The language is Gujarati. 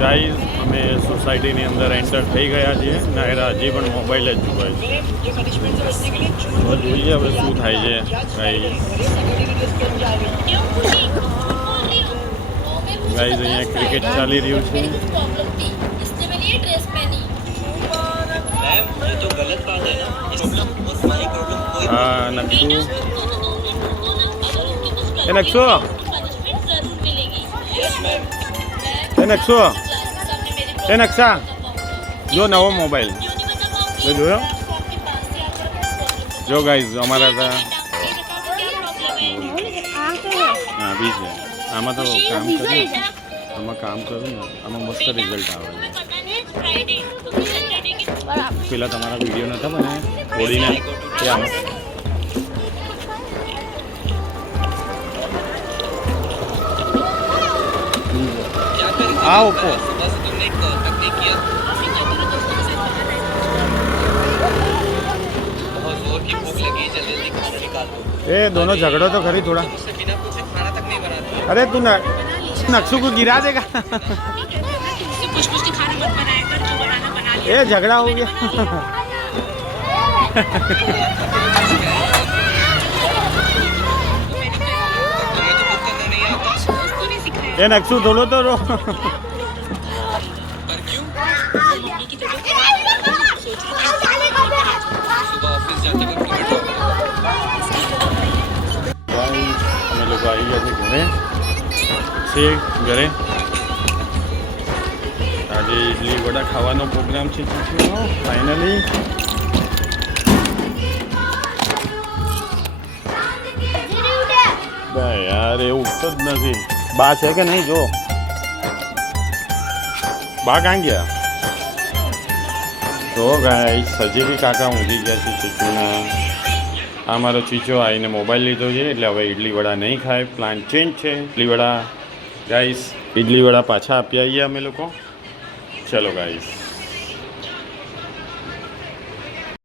ગાઈઝ અમે સોસાયટીની અંદર એન્ટર થઈ ગયા છીએ. નાયરા હજી પણ મોબાઈલ જ જુએ છે. હવે જોઈએ હવે શું થાય છે ગાઈઝ. ગાઈઝ અહીંયા ક્રિકેટ ચાલી રહ્યું છે. હા નક્ષુ એ નક્ષુ એ નક્ષુ એ નક્ષા જો નવો મોબાઈલ જોયો જો ગાઈઝ અમારા હતા હા બી છે આમાં તો કામ કર્યું આમાં કામ કરું ને આમાં મસ્ત રિઝલ્ટ આવે પેલા તમારા વિડીયો નહોતા મને હોળીને એ આમ આ ઓપ્પો ए दोनों झगड़ो तो खरी थोड़ा. अरे तू नक्शू को गिरा देगा. ए झगड़ा हो गया. ए नक्शू थोड़ो तो रो. અમે લોકો આવી ગયા છે ઘરે આજે ઇડલી વડા ખાવાનો પ્રોગ્રામ છે ફાઇનલી. યાર એ ઉઠતો જ નથી. બા છે કે નહીં જો બા કાં ગયા તો ગાઈસ હજી બી કાકા ઊંઘી ગયા છે ચીચુના. આ મારો ચીચો આવીને મોબાઈલ લીધો છે એટલે હવે ઇડલી વડા નહીં ખાય. પ્લાન ચેન્જ છે. ઇડલી વડા ગાઈસ ઇડલી વડા પાછા આપી આવીએ અમે લોકો. ચલો ગાઈસ.